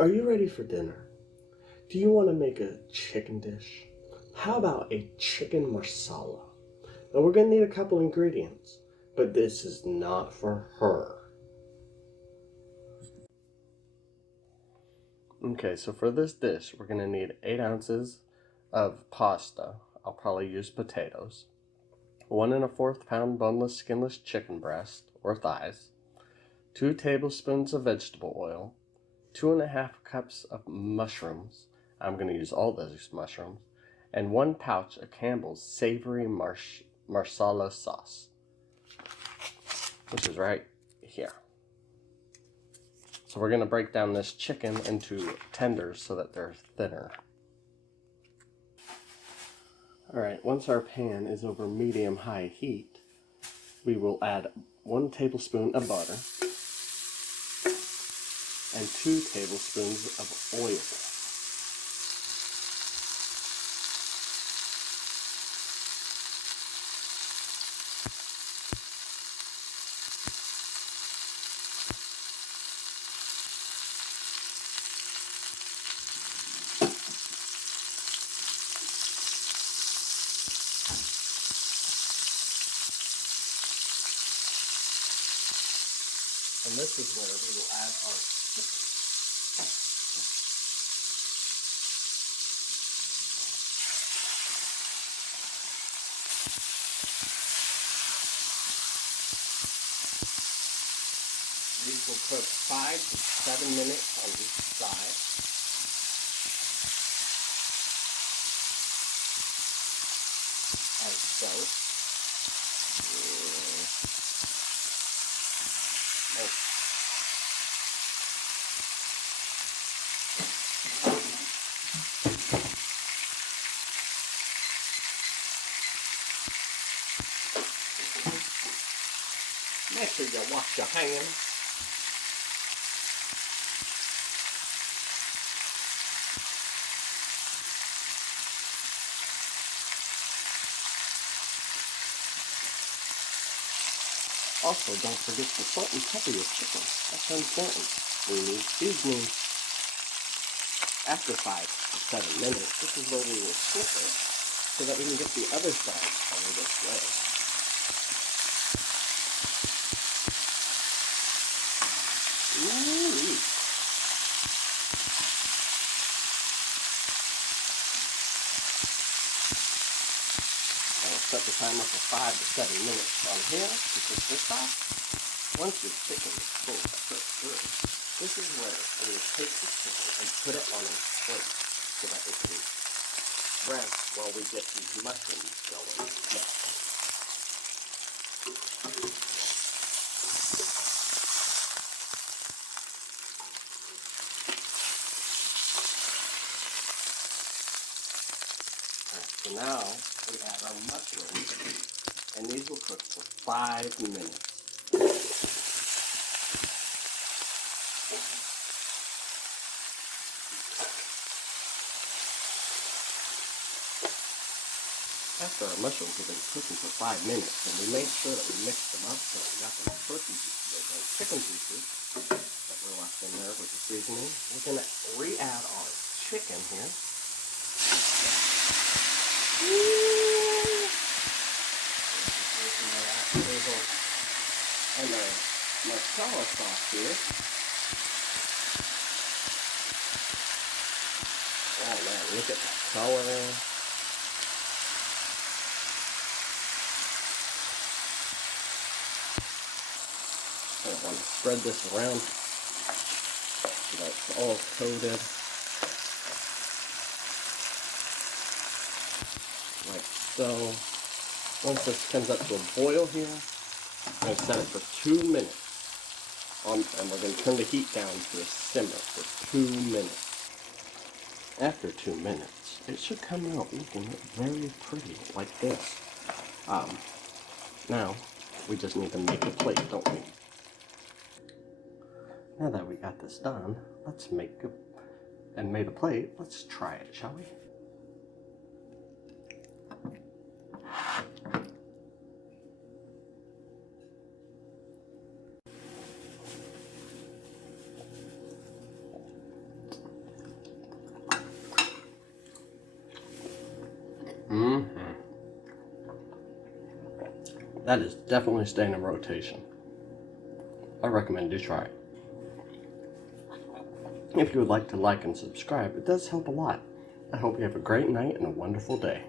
Are you ready for dinner? Do you want to make a chicken dish? How about a chicken marsala? Now we're going to need a couple ingredients, but this is not for her. Okay, so for this dish, we're going to need 8 ounces of pasta. I'll probably use potatoes. 1 1/4 pound boneless, skinless chicken breast or thighs. 2 tablespoons of vegetable oil. 2 1/2 cups of mushrooms. I'm going to use all those mushrooms. And 1 pouch of Campbell's Savory Marsala sauce, which is right here. So we're going to break down this chicken into tenders so that they're thinner. Alright, once our pan is over medium-high heat, we will add 1 tablespoon of butter and 2 tablespoons of oil. And this is where we will add our chicken. These will cook 5 to 7 minutes on each side. As so. Make sure you wash your hands. Also, don't forget to salt and pepper your chicken. That's important. We need seasoning. After 5 to 7 minutes, this is where we will flip it so that we can get the other side on this way. Ooh. I'll set the timer for 5 to 7 minutes on here to cook this off. Once your chicken is full to cook through, this is where we will take the chicken and put it on a plate so that it can rest while we get these mushrooms going next. So now we add our mushrooms, and these will cook for 5 minutes. After our mushrooms have been cooking for 5 minutes, and we made sure that we mixed them up so that we got those chicken juices that were left in there with the seasoning, we're going to re-add our chicken here. And our Marsala sauce here. Oh man, look at that color. I want to spread this around so that it's all coated. Like so. Once this comes up to a boil here, I'm going to set it for 2 minutes. And we're going to turn the heat down to a simmer for 2 minutes. After 2 minutes, it should come out looking very pretty, like this. Now, we just need to make a plate, don't we? Now that we got this done, let's made a plate, let's try it, shall we? That is definitely staying in rotation. I recommend you try it. If you would like to like and subscribe, it does help a lot. I hope you have a great night and a wonderful day.